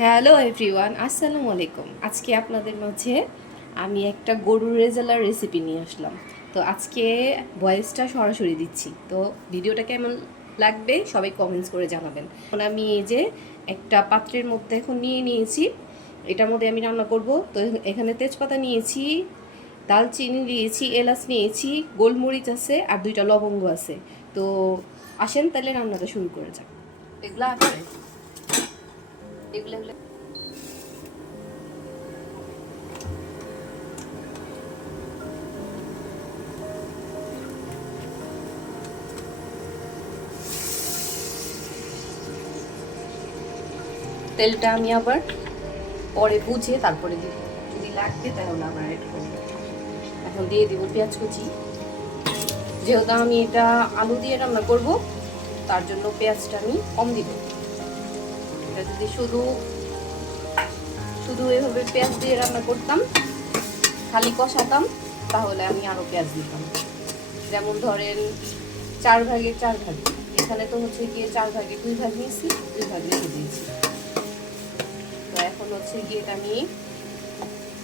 Hello everyone, আসসালামু আলাইকুম। আজকে আপনাদের মাঝে আমি একটা গরুর রেজালার রেসিপি নিয়ে আসলাম। তো আজকে ভয়েসটা সরাসরি দিচ্ছি, তো ভিডিওটা কেমন লাগবে সবাই কমেন্টস করে জানাবেন। এখন আমি এই যে একটা পাত্রের মধ্যে এখন নিয়ে নিয়েছি, এটার মধ্যে আমি রান্না করব। তো এখানে তেজপাতা নিয়েছি, দালচিনি নিয়েছি, এলাচ নিয়েছি, গোলমরিচ আছে আর 2টা লবঙ্গ আছে। তো আসেন তাহলে রান্নাটা শুরু করে যাক। এগুলা আছে, এগুলো এগুলো তেলটা আমি আবার পরে বুঝে তারপরে দিব, যদি লাগবে তাহলে আবার অ্যাড করবো। এখন দিয়ে দিব পেঁয়াজ কুচি। যেহেতু আমি এটা আলু দিয়ে রান্না করব, তার জন্য পেঁয়াজটা আমি কম দিব। এটা যদি শুধু শুধু এভাবে পেঁয়াজ দিয়ে রান্না করতাম, খালি কষাতাম, তাহলে আমি আরও পেঁয়াজ দিতাম। যেমন ধরেন 4 ভাগের 4 ভাগ, এখানে তো হচ্ছে গিয়ে 4 ভাগের 2 ভাগ নিয়েছি, 2 ভাগ রেখে দিয়েছি। তো এখন হচ্ছে গিয়ে এটা আমি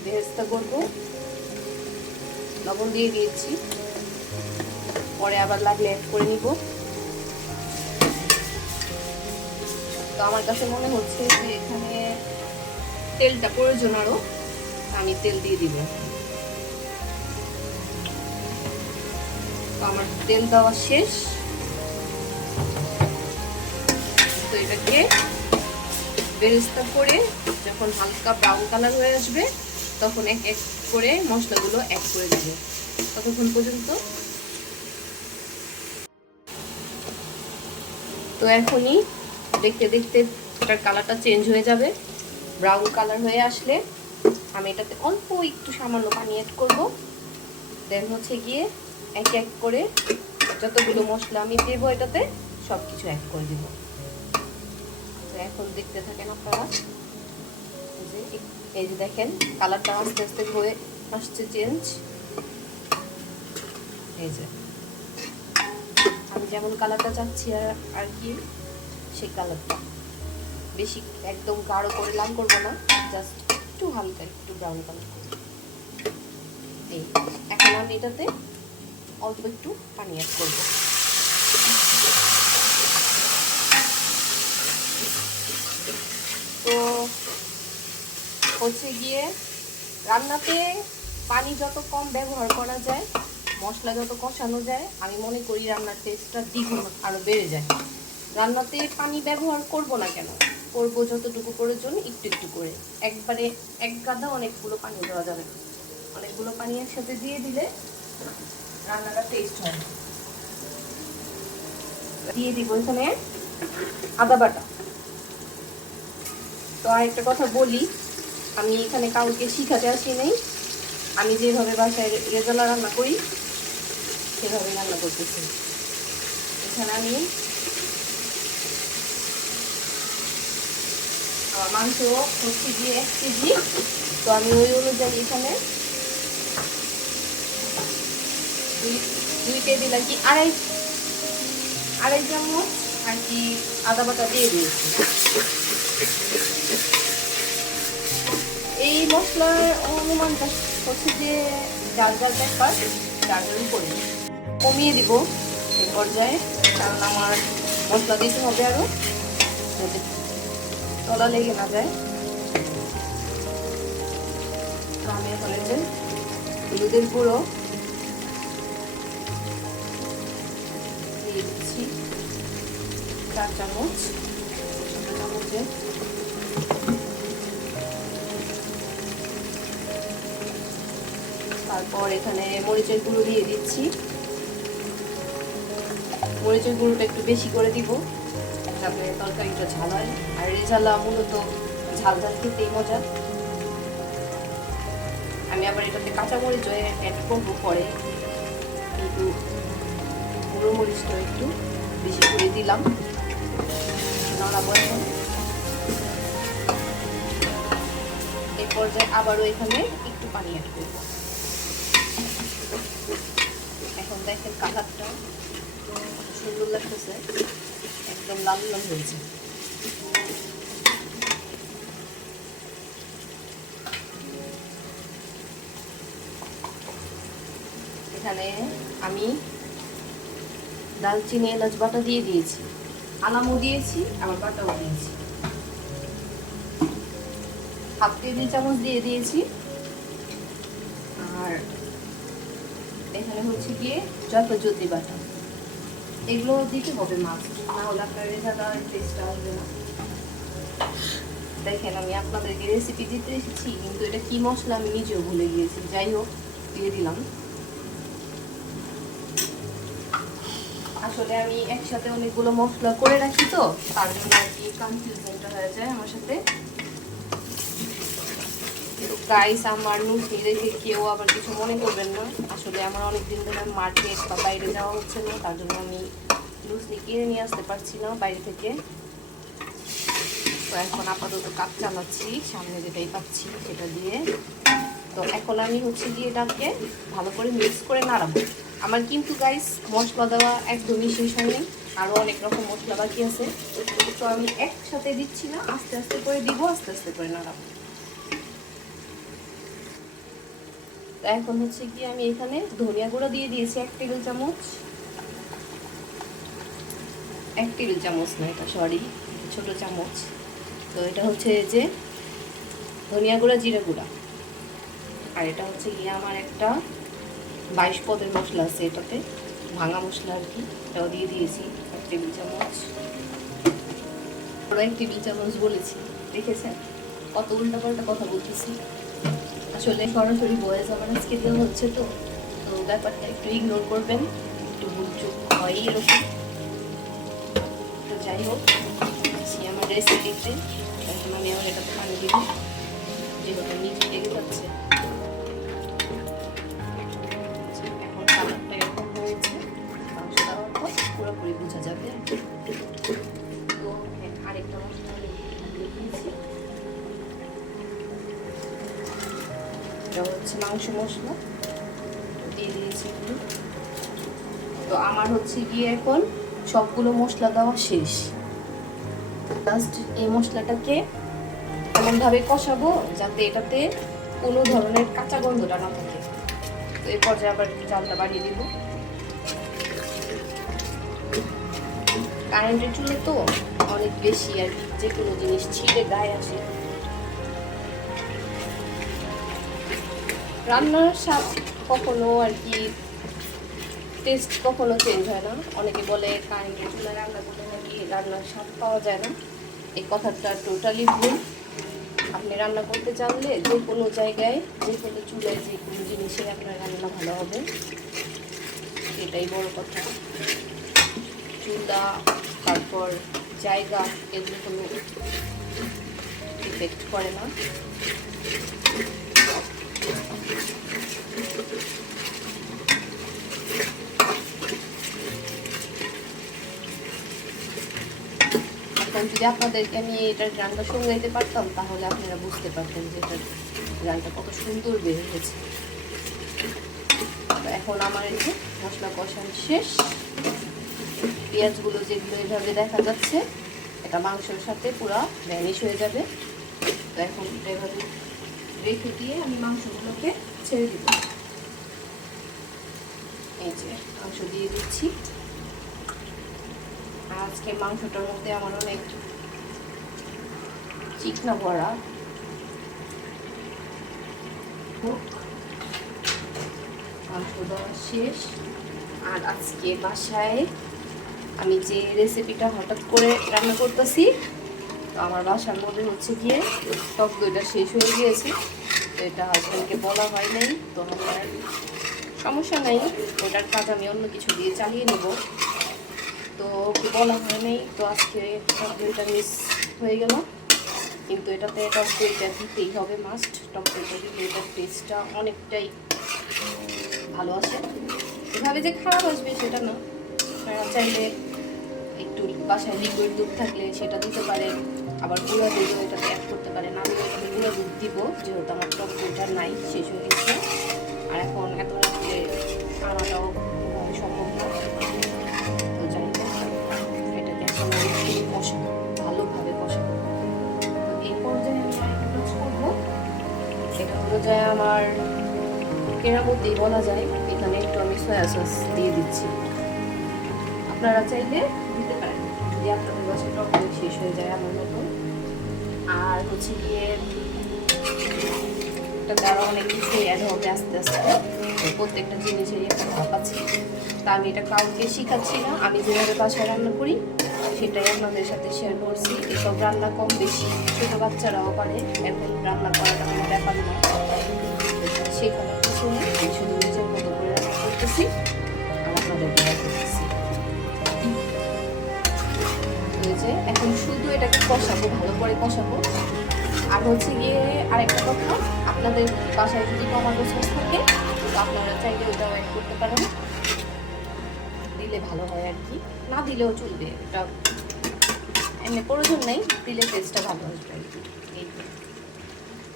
বেরেস্তা করবো। লবণ দিয়ে দিয়েছি, পরে আবার লাগলে অ্যাড করে নিব। তো আমার কাছে মনে হচ্ছে যে এখানে তেলটা প্রয়োজন আরো, আমি তেল দিয়ে দিব। তো আমার তেল দেওয়া শেষ। তো এটাকে বেরেস্তা করে যখন হালকা ব্রাউন কালার হয়ে আসবে, তখন এক এক করে মশলাগুলো অ্যাড করে দেব। ততক্ষণ পর্যন্ত তো এখনই দেখতে দেখতে এটার কালারটা চেঞ্জ হয়ে যাবে। ব্রাউন কালার হয়ে আসলে আমি এটাতে অল্প একটু সামান্য পানি অ্যাড করব। দেন হচ্ছে গিয়ে এক এক করে যতগুলো মশলা আমি দেবো এটাতে সব কিছু অ্যাড করে দেব। তো এখন দেখতে থাকেন আপনারা, এই যে দেখেন কালারটা আস্তে আস্তে হয়ে আসছে চেঞ্জ। এই যে আমি যেমন কালারটা চাচ্ছি আর কি, সেই কালারটা বেশি একদম গাঢ় করে লাল করবো না, জাস্ট একটু হালকা একটু ব্রাউন কালার করবো। এই এখন আমি এটাতে অল্প একটু পানি অ্যাড করবো। তো হচ্ছে গিয়ে রান্নাতে পানি যত কম ব্যবহার করা যায়, মশলা যত কষানো যায়, আমি মনে করি রান্নার টেস্টটা দ্বিগুণ আরও বেড়ে যায়। রান্নাতে পানি ব্যবহার করব না কেন, করব যতটুকু প্রয়োজন একটু একটু করে। একবারে এক গাদা অনেকগুলো পানি দেওয়া যাবে না, অনেকগুলো পানি একসাথে দিয়ে দিলে রান্নাটা টেস্ট হয় না। দিয়ে দিব এখানে আদা বাটা। তো আরেকটা কথা বলি, আমি এখানে কাউকে শিখাতে আসি নাই, আমি যেভাবে বাসায় রেজালা রান্না করি সেভাবে রান্না করতেছি। এখানে আমি মাংস হচ্ছে গিয়ে 1 কেজি, তো আমি ওই অনুযায়ী এখানে 2 টেবিল আর কি আড়াই চামচ আর কি আদা বাটা দিয়ে দিয়েছি। এই মশলার অনুমানটা হচ্ছে যে যার যার ব্যাপার, যার যার উপরে কমিয়ে দিব এই পর্যায়ে, কারণ আমার মশলা দিতে হবে আরও, যাতে তলা লেগে না যায়। তো আমি এখন যে হলুদের গুঁড়ো দিয়ে দিচ্ছি 4 চামচ, ছোটো চামচে। তারপর এখানে মরিচের গুঁড়ো দিয়ে দিচ্ছি। মরিচের গুঁড়োটা একটু বেশি করে দিব যাতে তরকারিটা ঝাল হয়, আর রেজালা মূলত ঝাল ঝাল খেতেই মজা। আমি আবার এটাতে কাঁচা মরিচও অ্যাড করবো পরে, কিন্তু গুঁড়ো মরিচটা একটু বেশি করে দিলাম। নাড়াবো এখন। এই পর্যায়ে আবারও এখানে একটু পানি অ্যাড করবো। এখন দেখেন কালারটা সুন্দর লাগতেছে, একদম লাল লাল হয়েছে। এখানে আমি দালচিনি এলাচ বাটা দিয়ে দিয়েছি, আলামও দিয়েছি, আবার বাটাও দিয়েছি। হাফ টেবিল চামচ দিয়ে দিয়েছি। আর এখানে হচ্ছে গিয়ে জয়ফলজুদ্রি বাটা, এগুলো দিতে হবে মাছ, না হলে আপনার রেজাটা টেস্টটা আসবে না। দেখেন আমি আপনাদেরকে রেসিপি দিতে এসেছি, কিন্তু এটা কি মশলা আমি নিজেও ভুলে গিয়েছি। যাই হোক, দিয়ে দিলাম। আসলে আমি একসাথে অনেকগুলো মশলা করে রাখি, তো তার জন্য আর কি কনফিউশনটা হয়ে যায় আমার সাথে। তো গাইস, আমার নুসনি দেখে কেউ আবার কিছু মনে করবেন না। আসলে আমার অনেকদিন ধরে মার্কেট বা বাইরে যাওয়া হচ্ছে না, তার জন্য আমি নুসনি কিনে নিয়ে আসতে পারছি না বাইরে থেকে। তো এখন আপাতত কাজ চালাচ্ছি, সামনে যেটাই পাচ্ছি সেটা দিয়ে। তো এখন আমি হচ্ছে গিয়ে এটাকে ভালো করে মিক্স করে নাড়াবো। আমার কিন্তু গাইস মশলা দেওয়া একদমই শেষ হয়নি, আরও অনেক রকম মশলা বাকি আছে। তো আমি একসাথে দিচ্ছি না, আস্তে আস্তে করে দিব, আস্তে আস্তে করে নাড়াবো। তো এখন হচ্ছে কি আমি এখানে ধনিয়া গুঁড়ো দিয়ে দিয়েছি 1 টেবিল চামচ। 1 টেবিল চামচ না, এটা সরি, ছোট চামচ। তো এটা হচ্ছে যে ধনিয়া গুঁড়া, জিরা গুঁড়া। আর এটা হচ্ছে গিয়ে আমার একটা 22 পদের মশলা আছে, এটাতে ভাঙা মশলা আর কি, এটাও দিয়ে দিয়েছি 1 টেবিল চামচ। 1 টেবিল চামচ বলেছি, দেখেছেন কত উল্টাপাল্টা কথা বলতেছি। আসলে সরাসরি ভয়েস আমার আজকে দেওয়া হচ্ছে, তো তো ব্যাপারটা একটু ইগনোর করবেন, একটু ভুলচুক হয় এরকম। তো যাই হোক, আমার রেসিপিতে এখন আমি আমার এটাতে পানি দিব, যেহেতু নিচে লেগে যাচ্ছে। এখন কালারটা এরকম হয়েছে, মাংস দেওয়ার পর পুরোপুরি বোঝা যাবে। তো আরেকটা মশলা আমি দিয়ে দিয়েছি, এটা হচ্ছে মাংস মশলা, দিয়ে দিয়েছি একটু। তো আমার হচ্ছে গিয়ে এখন সবগুলো মশলা দেওয়া শেষ। জাস্ট এই মশলাটাকে এমনভাবে কষাবো যাতে এটাতে কোনো ধরনের কাঁচা গন্ধটা না থাকে। তো এই পর্যায়ে আবার জালটা বাড়িয়ে দিব। কারেন্টের চুলে তো অনেক বেশি আর কি, যে কোনো জিনিস ছিঁড়ে গায়ে আসে। রান্নার স্বাদ কখনো আর কি, টেস্ট কখনো চেঞ্জ হয় না। অনেকে বলে কারেন্টের চুলায় রান্না করলে নাকি রান্নার স্বাদ পাওয়া যায় না, এই কথাটা টোটালি ভুল। আপনি রান্না করতে চাইলে যে কোনো জায়গায়, যে কোনো চুলায়, যে কোনো জিনিসে আপনার রান্না ভালো হবে, এটাই বড় কথা। চুলা, তারপর জায়গা, এগুলো কোনো ইফেক্ট করে না। এখন যদি আপনাদেরকে আমি এটার গানটা শোনাইতে পারতাম, তাহলে আপনারা বুঝতে পারতেন যে এটার গানটা কত সুন্দর বের হয়েছে। এখন আমার এই যে মশলা কষানো শেষ, পেঁয়াজগুলো যেগুলো এভাবে দেখা যাচ্ছে, এটা মাংসের সাথে পুরো ভ্যানিশ হয়ে যাবে। তো এখন এভাবে রেখে দিয়ে আমি মাংসগুলোকে ছেড়ে দিব। এই যে মাংস দিয়ে দিচ্ছি। আজকে মাংসটার মধ্যে আমার অনেক চিকনা ভরা, মাংস দেওয়া শেষ। আর আজকে বাসায় আমি যে রেসিপিটা হঠাৎ করে রান্না করতেছি, তো আমার বাসার মধ্যে হচ্ছে গিয়ে টক দইটা শেষ হয়ে গিয়েছে। তো এটা হাজব্যান্ডকে বলা হয় নাই, তো আমার সমস্যা নাই, ওটার কাজ আমি অন্য কিছু দিয়ে চালিয়ে নেব। তো বলা হয় নাই, তো আজকে টক দইটা মিস হয়ে গেল। কিন্তু এটাতে টক দইটা দিতেই হবে, মাস্ট। টক দইটা দিলে এটার টেস্টটা অনেকটাই ভালো আসে। এভাবে যে খারাপ আসবে সেটা না, আপনারা চাইলে একটু বাসায় লিকুইড দুধ থাকলে সেটা দিতে পারেন, আবার গুঁড়া দুধও এটাতে অ্যাড করতে পারেন। আমি এখানে গুঁড়া দুধ দিব, যেহেতু আমার টক দইটা নাই, শেষ হয়ে গেছে। আর এখন এত রাত্রে আনাটাও সম্ভব না। তো যাই হোক, এটাকে এখন ভালোভাবে কষাবো। এই পর্যায়ে আমি আরেকটা কাজ করবো, এটা হলো যে আমার টকের মধ্যেই বলা যায়, এখানে একটু আমি সয়া সস দিয়ে দিচ্ছি। আপনারা চাইলে দিতে পারেন যদি আপনাদের বাসায় টক শেষ হয়ে যায় আমার মতো। আর হচ্ছে গিয়ে তারা অনেক কিছু অ্যাড হবে আস্তে আস্তে, প্রত্যেকটা জিনিসেরই একটা ধাপ আছে। তা আমি এটা কাউকে শিখাচ্ছি না, আমি যেভাবে বাসায় রান্না করি সেটাই আপনাদের সাথে শেয়ার করছি। এসব রান্না কম বেশি ছোটো বাচ্চারাও পারে, এখন রান্না করাটা কোনো ব্যাপার না, শেখানোর কিছু নেই। আমি শুধু নিজের মতো করে রান্না করতেছি আর আপনাদেরকে করতেছি। যে এখন শুধু এটাকে কষাবো, ভালো করে কষাবো। আর হচ্ছে গিয়ে আরেকটা কথা, আপনাদের বাসায় যদি টমেটো সস থাকে তো আপনারা চাইলে ওটাও অ্যাড করতে পারেন, দিলে ভালো হয় আর কি, না দিলেও চলবে, এটা এমনি প্রয়োজন নেই, দিলে টেস্টটা ভালো আসবে আর কি।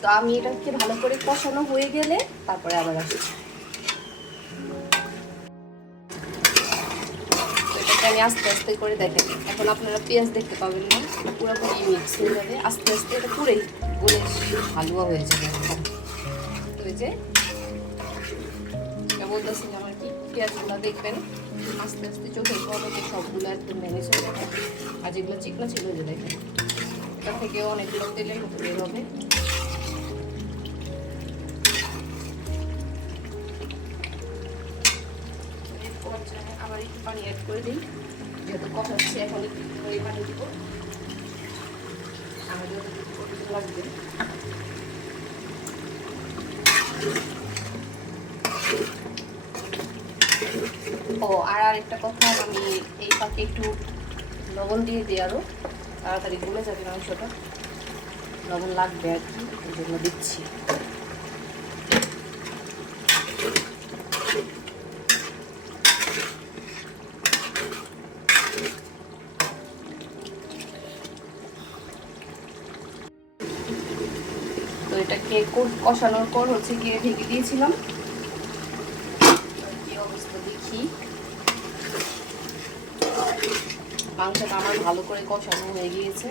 তো আমি এটাকে ভালো করে কষানো হয়ে গেলে তারপরে আবার আসি। আমি আস্তে আস্তে করে দেখেন, এখন আপনারা পেঁয়াজ দেখতে পাবেন না, এটা পুরোপুরি মিক্স হয়ে যাবে আস্তে আস্তে, এটা পুরোই গলে হালুয়া হয়ে যাবে একদম। তো এই যে এটা বলতেছিলাম আর কি, পেঁয়াজগুলো দেখবেন আস্তে আস্তে চোখের পলকে সবগুলো একদম ম্যানেজ হয়ে যাবে। আর যেগুলো চিকনা ছিল যে দেখেন, এটা থেকেও অনেকগুলো তেলের মতো বের হবে। আবার একটু পানি অ্যাড করে দিই, যেহেতু কষাচ্ছি এখন একটু পানি দিব, আমাদের লাগবে। ও আর আরেকটা কথা, আমি এই পাকে একটু লবণ দিয়ে দিই, আরও তাড়াতাড়ি গলে যাবে মাংসটা, লবণ লাগবে আর কি, এই জন্য দিচ্ছি। তো এটাকে কষানোর পর হচ্ছে গিয়ে ঢেকে দিয়েছিলাম, কি অবস্থা দেখি। মাংসটা আমার ভালো করে কষানো হয়ে গিয়েছে,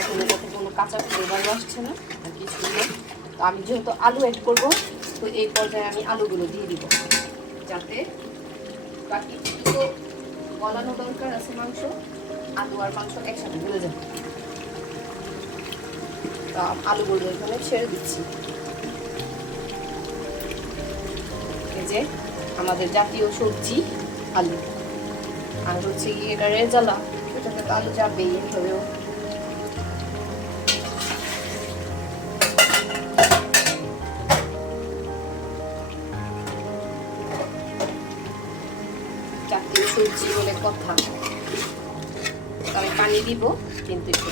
এখন এটাতে কোনো কাঁচা ফ্লেভারও আসছে না আর কিছু নেই। তো আমি যেহেতু আলু অ্যাড করবো, তো এই পর্যায়ে আমি আলুগুলো দিয়ে দিব, যাতে বাকি তো গলানো দরকার আছে মাংস, আলু আর মাংস একসাথে গলে যাবে। তো আলুগুলো এখানে ছেড়ে দিচ্ছি। এই যে আমাদের জাতীয় সবজি আলু, আর হচ্ছে গিয়ে এটা রেজালা, এটাতে তো আলু যাবেই এইভাবেও। জাতীয় সবজি বলে কথা। আমি পানি দিব কিন্তু একটু,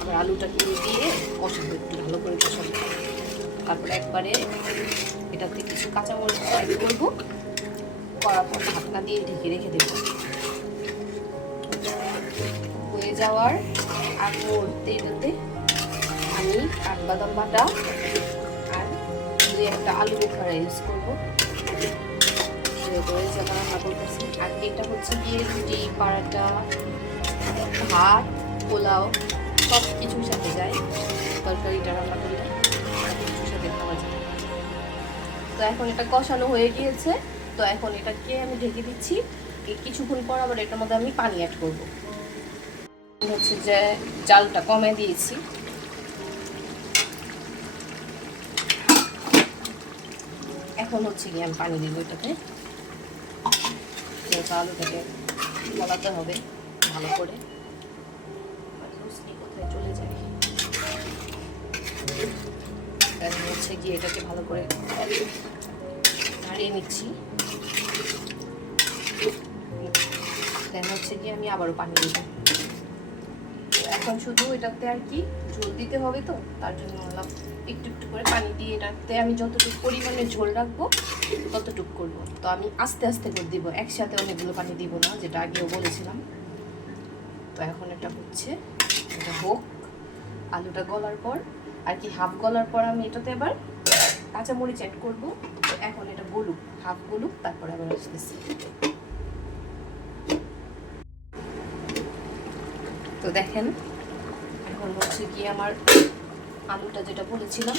আবার আলুটা কিনে দিয়ে কষাবো, একটু ভালো করে কষাবো। তারপরে একবারে এটাতে কিছু কাঁচামরিচ অ্যাড করবো, করার পর ঢাকনা দিয়ে ঢেকে রেখে দেব। হয়ে যাওয়ার আগ মুহূর্তে এটাতে আমি কাঠবাদাম বাটা আর 2-1টা আলু বোখারা ইউজ করবো, রান্না করতেছি। আর এটা হচ্ছে গিয়ে রুটি, পরাটা, ভাত, পোলাও সব কিছুর সাথে যায়, তরকারিটা রান্না করলে কিছুর সাথে খাওয়া যায়। তো এখন এটা কষানো হয়ে গিয়েছে, তো এখন এটাকে আমি ঢেকে দিচ্ছি। কিছুক্ষণ পর আবার এটার মধ্যে আমি পানি অ্যাড করব। হচ্ছে যে জালটা কমে দিয়েছি, এখন হচ্ছে গিয়ে আমি পানি দিব এটাতে, আলুটাকে গলাতে হবে ভালো করে, কোথায় চলে যায়। হচ্ছে গিয়ে এটাকে ভালো করে নাড়িয়ে নিচ্ছি। দেন হচ্ছে গিয়ে আমি আবারও পানি দিব। এখন শুধু এটাতে আর কি ঝোল দিতে হবে, তো তার জন্য একটু একটু করে পানি দিয়ে এটাতে আমি যতটুকু পরিমাণে ঝোল রাখবো ততটুকু করবো। তো আমি আস্তে আস্তে করে দিব, একসাথে অনেকগুলো পানি দিব না, যেটা আগেও বলেছিলাম। তো এখন এটা হচ্ছে, এটা হোক, আলুটা গলার পর আর কি হাফ গলার পর আমি এটাতে আবার কাঁচামরিচ অ্যাড করবো। তো এখন এটা গলুক, হাফ গলুক, তারপরে আবার আসতেছি। তো দেখেন এখন হচ্ছে কি আমার আলুটা যেটা বলেছিলাম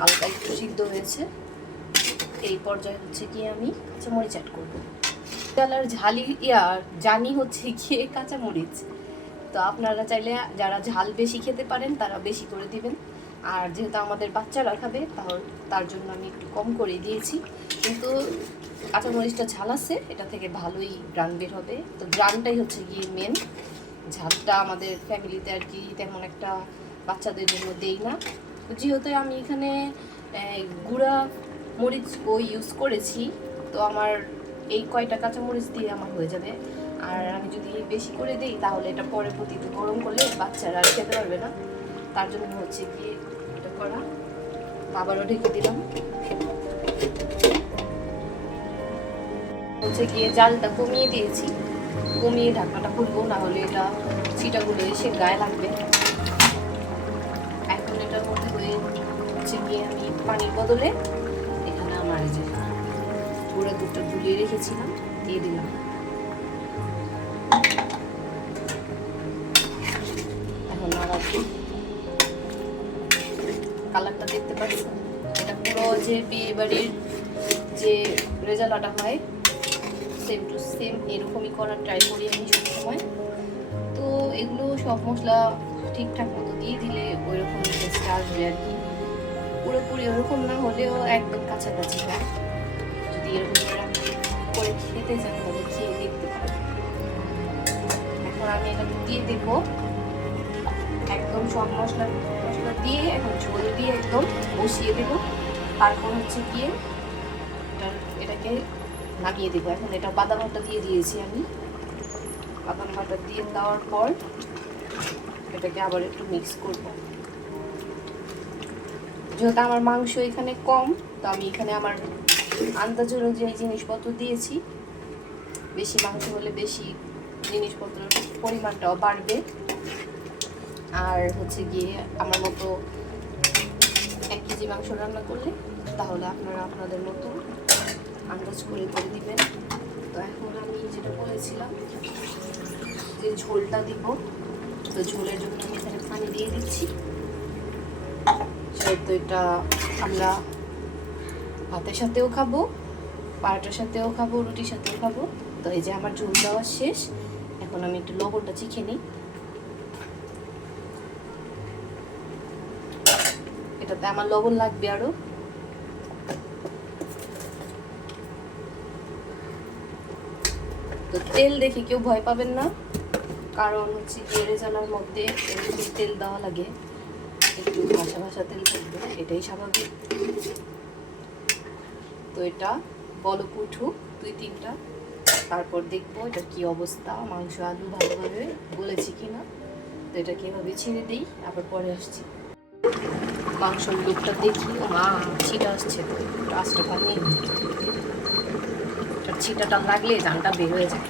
হালকা একটু সিদ্ধ হয়েছে। এই পর্যায়ে হচ্ছে গিয়ে আমি কাঁচামরিচ অ্যাড করবো। কালার ঝালি জানি হচ্ছে গিয়ে কাঁচামরিচ, তো আপনারা চাইলে যারা ঝাল বেশি খেতে পারেন তারা বেশি করে দিবেন। আর যেহেতু আমাদের বাচ্চারা খাবে তার জন্য আমি একটু কম করে দিয়েছি। কিন্তু কাঁচামরিচটা ঝাল আছে, এটা থেকে ভালোই গ্রান বের হবে। তো গ্রানটাই হচ্ছে গিয়ে মেন। ঝালটা আমাদের ফ্যামিলিতে আর কি তেমন একটা বাচ্চাদের জন্য দেই না। তো যেহেতু আমি এখানে গুঁড়া মরিচ ইউজ করেছি, তো আমার এই কয়টা কাঁচামরিচ দিয়ে আমার হয়ে যাবে। আর আমি যদি বেশি করে দিই তাহলে এটা পরবর্তীতে গরম করলে বাচ্চারা আর খেতে পারবে না। তার জন্য হচ্ছে গিয়ে এটা করা। আবারও ঢেকে দিলাম। হচ্ছে গিয়ে জালটা কমিয়ে দিয়েছি, কমিয়ে ঢাকনাটা খুলবো, না হলে এটা ছিটাগুলো এসে গায়ে লাগবে। এখন এটার মধ্যে হচ্ছে গিয়ে আমি পানির বদলে এখানে আমার যে গুঁড়া দুধটা গুলিয়ে রেখেছিলাম দিয়ে দিলাম। এখন আর কালারটা দেখতে পাচ্ছি, এটা পুরো যে বিয়ে বাড়ির যে রেজাল্টটা হয় সেম টু সেম এরকমই করার ট্রাই করি আমি সবসময়। তো এগুলো সব মশলা ঠিকঠাক মতো দিয়ে দিলে ওই রকম টেস্ট আসবে আর কি। পুরোপুরি ওরকম না হলেও একদম কাছাকাছি হয়। যদি এরকম করে খেতে চান তাহলে খেয়ে দেখতে পারেন। এখন আমি এটা দিয়ে দেবো একদম সব মশলা দিয়ে, এখন ঝোল দিয়ে একদম বসিয়ে দেবো। তারপর হচ্ছে গিয়ে এটাকে নামিয়ে দেবো। এখন এটা বাদাম বাটা দিয়ে দিয়েছি আমি। বাদাম বাটা দিয়ে দেওয়ার পর এটাকে আবার একটু মিক্স করব। যেহেতু আমার মাংস এখানে কম, তো আমি এখানে আমার আন্দাজ অনুযায়ী জিনিসপত্র দিয়েছি। বেশি মাংস হলে বেশি জিনিসপত্রের পরিমাণটাও বাড়বে। আর হচ্ছে গিয়ে আমার মতো 1 কেজি মাংস রান্না করলে তাহলে আপনারা আপনাদের মতো আন্দাজ করে দিবেন। তো এখন আমি যেটা বলেছিলাম যে ঝোলটা দিব, তো ঝোলের জন্য আমি এখানে পানি দিয়ে দিচ্ছি। সেহেতু এটা আমরা ভাতের সাথেও খাবো, পারাটার সাথেও খাবো, রুটির সাথেও খাবো। তো এই যে আমার ঝোল দেওয়া শেষ। এখন আমি একটু লবণটা চিখে নিই। এটাতে আমার লবণ লাগবে আরো। তো তেল দেখে কেউ ভয় পাবেন না, কারণ হচ্ছে রেজালার মধ্যে তেল দেওয়া লাগে, একটু ভাসা ভাসা তেল থাকবে, এটাই স্বাভাবিক। তো এটা বলক উঠুক 2-3টা, তারপর দেখবো এটা কি অবস্থা, মাংস আলু ভালোভাবে গলেছে কিনা। তো এটাকে এভাবে ছেড়ে দিই, আবার পরে আসছি। মাংসর লুকটা দেখি, ও মা ছিটা আসছে, আঁচটা কমিয়ে দিই। ছিটাটা লাগলে জানটা বের হয়ে যায়।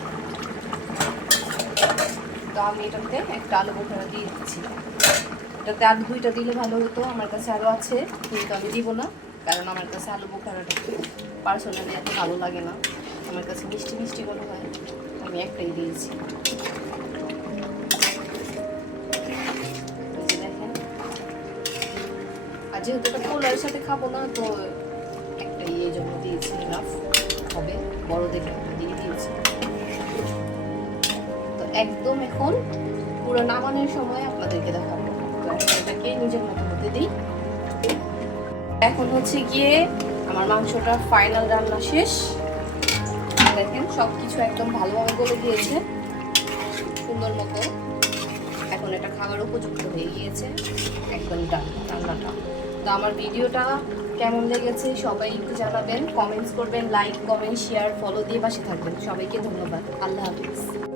তো আমি এটাতে একটা আলু বোখারা দিয়ে দিচ্ছি। এটাতে আলু 2টা দিলে ভালো হতো, আমার কাছে আরও আছে কিন্তু আমি দিব না, কারণ আমার কাছে আলু বোখারাটা পার্সোনালি এত ভালো লাগে না। আমার কাছে মিষ্টি মিষ্টি মনে হয়, আমি একটাই দিয়েছি। দেখেন, আর যেহেতু এটা পোলার সাথে খাবো না, তো একটাই এই জন্য দিয়েছি, এনাফ হবে, বড় দেখে একটা দিয়ে দিয়েছি। তো একদম এখন পুরো নামানোর সময় আপনাদেরকে দেখাবো। তো এখন এটাকে নিজের মতো হতে দিই। এখন হচ্ছে গিয়ে আমার মাংসটা ফাইনাল রান্না শেষ। দেখেন সবকিছু একদম ভালোভাবে গলে গিয়েছে সুন্দর মতো। এখন এটা খাবার উপযুক্ত হয়ে গিয়েছে, একদম রান্নাটা। তো আমার ভিডিওটা কেমন লেগেছে সবাই একটু জানাবেন, কমেন্টস করবেন, লাইক কমেন্ট শেয়ার ফলো দিয়ে পাশে থাকবেন। সবাইকে ধন্যবাদ। আল্লাহ হাফিজ।